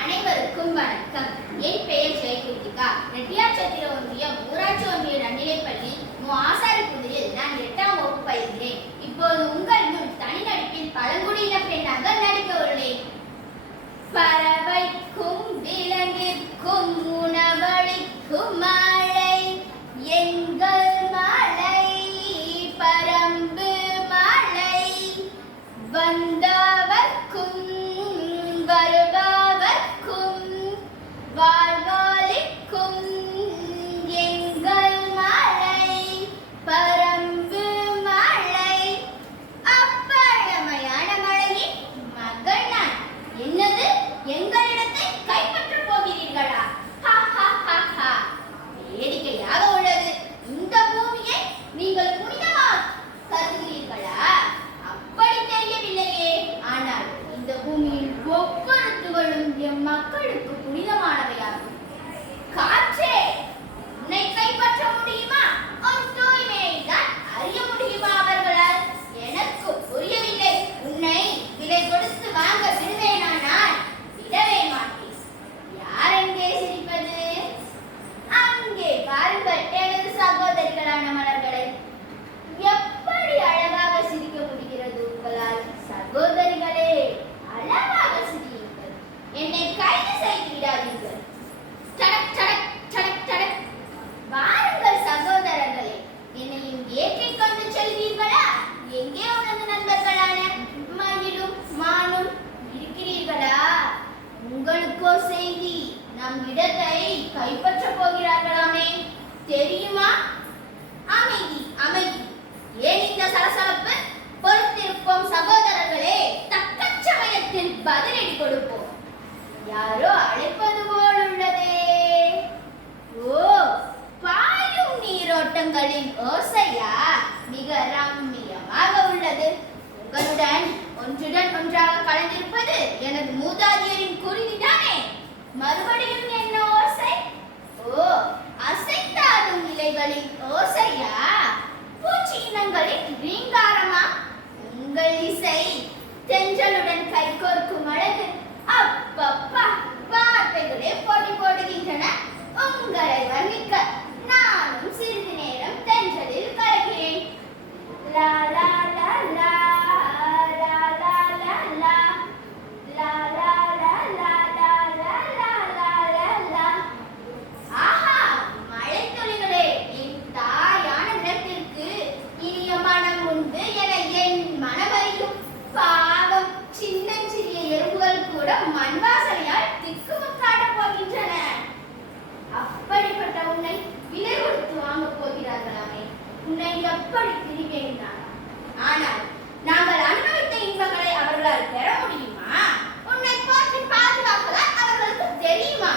அனைவருக்கும் வணக்கம். என் பெயர் ஜெயகிருத்திகா. ரெட்டியார்சத்திரம் ஒன்றியம் ஊராட்சி ஒன்றிய நடுநிலைப்பள்ளி ஆசாரிப்புதூரில் நான் 8ஆம் வகுப்பு பயில்கிறேன். இப்போது உங்கள் முன் தனி நடிப்பில் பழங்குடியின பெண்ணாக நடிக்க உள்ளேன். பறவைக்கும் விலங்கிற்கும் உணவளிக்கும் மழை எங்கள் மழை, பரம்பு மழை, வந்தவர்க்கும் வருபவர்க்கும் வாழ்வாளிக்கும் எங்கள் மழை, பரம்பு மழை. அப்பழமையான மழையின் மகள் நான். என்னது, எங்களிடத்தை கைப்பற்ற போகிறீர்களா? வேடிக்கையாக உள்ளது. இந்த பூமியை நீங்கள் புனிதமாக கருதுகிறீர்களா? அப்படி தெரியவில்லையே. ஆனால் இந்த பூமியில் ஒவ்வொரு துகளும் எம் மக்களுக்கு புனிதமானவையாகும். காற்றே, உன்னை கைப்பற்ற முடியுமா? ஒரு தூய்மையை தான் அறிய முடியுமா அவர்களால்? எனக்கு புரியவில்லை. உன்னை விலை கொடுத்து வாங்க விடுவேனானால் விடவே மாட்டேன். யார் எங்கே சிரிப்பது? அங்கே பாருங்கள் எனது சகோதரிகளான மலர்களை. எப்படி அழகாக சிரிக்க முடிகிறது உங்களால்? சகோதரிகளே, அழகாக சிரியுங்கள். என்னை கைது செய்து விடாதீர்கள். சடக் சடக் சடக் சடக். வாருங்கள் சகோதரர்களே, என்னையும் ஏற்றிக் கொண்டு செல்வீர்களா? எங்கே உனது நண்பர்களான மயிலும் மானும் இருக்கிறீர்களா? உங்களுக்கோ செய்தி, நம் இடத்தை கைப்பற்ற போகிறார்களாமே, தெரியுமா? அமைதி அமைதி. ஏன் இந்த சலசலப்பு? பொறுத்திருப்போம் சகோதரர்களே, தக்க சமயத்தில் பதிலடி கொடுப்போம். யாரோ அழைப்பது போல் உள்ளதே. ஓ, பாயும் நீரோட்டங்களின் ஓசையா? மிக ரம்மியமாக உள்ளது. உங்களுடன் ஒன்றுடன் ஒன்றாக கலந்திருப்பது எனது மூதாதையரின் குருதிதானே. மறுபடியும் என்ன ஓசை? ஓ, அசைத்தாடும் இலைகளின் ஓசையா? பூச்சி இனங்களின் ரீங்காரமா? உங்கள் இசை தென்றலுடன் கைகோர்க்கும் அழகு. அப்பப்பா, வார்த்தைகளே போட்டி போடுகின்றன உங்களை வர்ணிக்க. நானும் சிறிது நேரம் தென்றலில் கலகிறேன். லா லா லா லா லா லா லா லா லா லா லா லா லா லா லா லா லா. ஆஹா, மழைத்துளிகளே, என் தாயான நிலத்திற்கு இனிய மனம் உண்டு என என் மனமறியும். பாவம், சின்னஞ்சிறிய எறும்புகள் கூட மண் வாசனையால் திக்குமுக்காடப் போகின்றன. அப்படிப்பட்ட உன்னை விலை கொடுத்து வாங்க போகிறார்களாமே, உன்னை எப்படி பிரிவேன் நான்? ஆனால் நாங்கள் அனுபவித்த இன்பங்களை அவர்களால் பெற முடியுமா? உன்னை போற்றி பாதுகாப்பதால் அவர்களுக்கு தெரியுமா?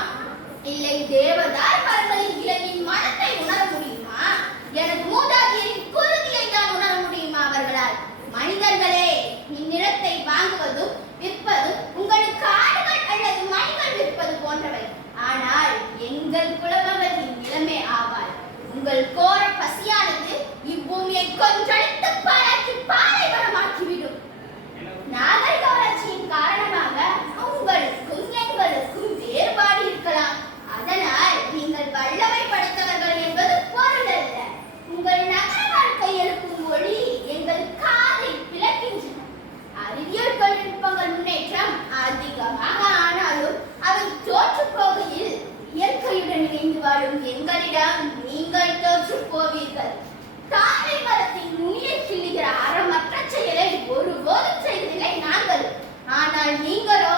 இல்லை, தேவதார் மரங்களின் இளவின் மனத்தை உணர முடியுமா? எனது மூதாதையரின் குருதியை தான் உணர முடியுமா அவர்களால்? மனிதர்களே, இந்நிலத்தை வாங்குவதும் விற்பதும் உங்களுக்கு ஆடுகள் அல்லது மணிகள் விற்பது போன்றவை. ஆனால் எங்கள் குலமகளின் நிலைமை ஆவாள். உங்கள் கோர பசியானது இப்பூமியை கொன்றழித்து பாழாக்கி பாலைவனமாக்கிவிடும். நாகரிக வளர்ச்சியின் காரணமாக உங்களுக்கும் எங்களுக்கும் வேறுபாடு இருக்கலாம். அதனால் நீங்கள் வல்லமை படைத்தவர்கள் என்பது பொருள் அல்ல. உங்கள் நகர வாழ்க்கை எழுப்பும் ஒளி எங்கள் காதை பிளக்கின்றன. அறிவியல் தொழில்நுட்பங்கள் முன்னேற்றம் அதிகமாக ஆனாலும் அவை தோற்று போகையில் இயற்கையுடன் இணைந்து வாழும் எங்களிடம் நீங்கள் தோற்று போவீர்கள். தாழை மரத்தின் நுனியை கிள்ளுகிற அறமற்ற செயலை ஒருபோதும் செய்ததில்லை நாங்கள். ஆனால் நீங்களோ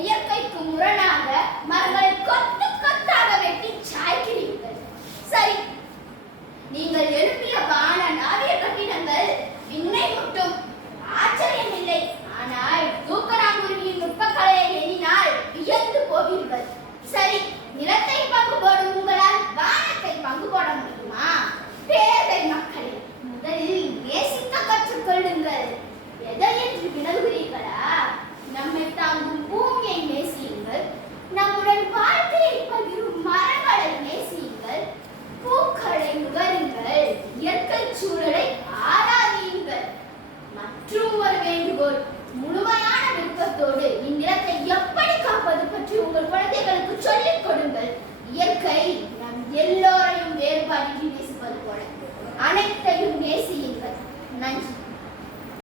இயற்கைக்கு முரணாக மரங்களை கொத்து கொத்தாக வெட்டி சாய்க்கிறீர்கள். சரி, நீங்கள் எழுப்பிய வான நாவிய கட்டிடங்கள் விண்ணை முட்டும். ஆச்சரியம் இல்லை. ஆனால் தூக்கணாங்குருவியின் நுட்பக்கலையை எண்ணினால் வியந்து போவீர்கள். சரி, நிலத்தை பங்கு போடும் உங்களால் வானத்தை பங்கு போட முடியுமா? பேதை மக்களே, முதலில் நேசிக்க கற்றுக்கொள்ளுங்கள். எதை என்று வினவுகிறீர்களா? நம்மை தாங்கும் பூமியை நேசியுங்கள். நம்முடன் வாழ்க்கையை பகிரும் மரங்களை நேசியுங்கள். பூக்களை நுகருங்கள். இயற்கை சூழலை ஆராதியுங்கள். மற்றும் ஒரு வேண்டுகோள், முழுமையான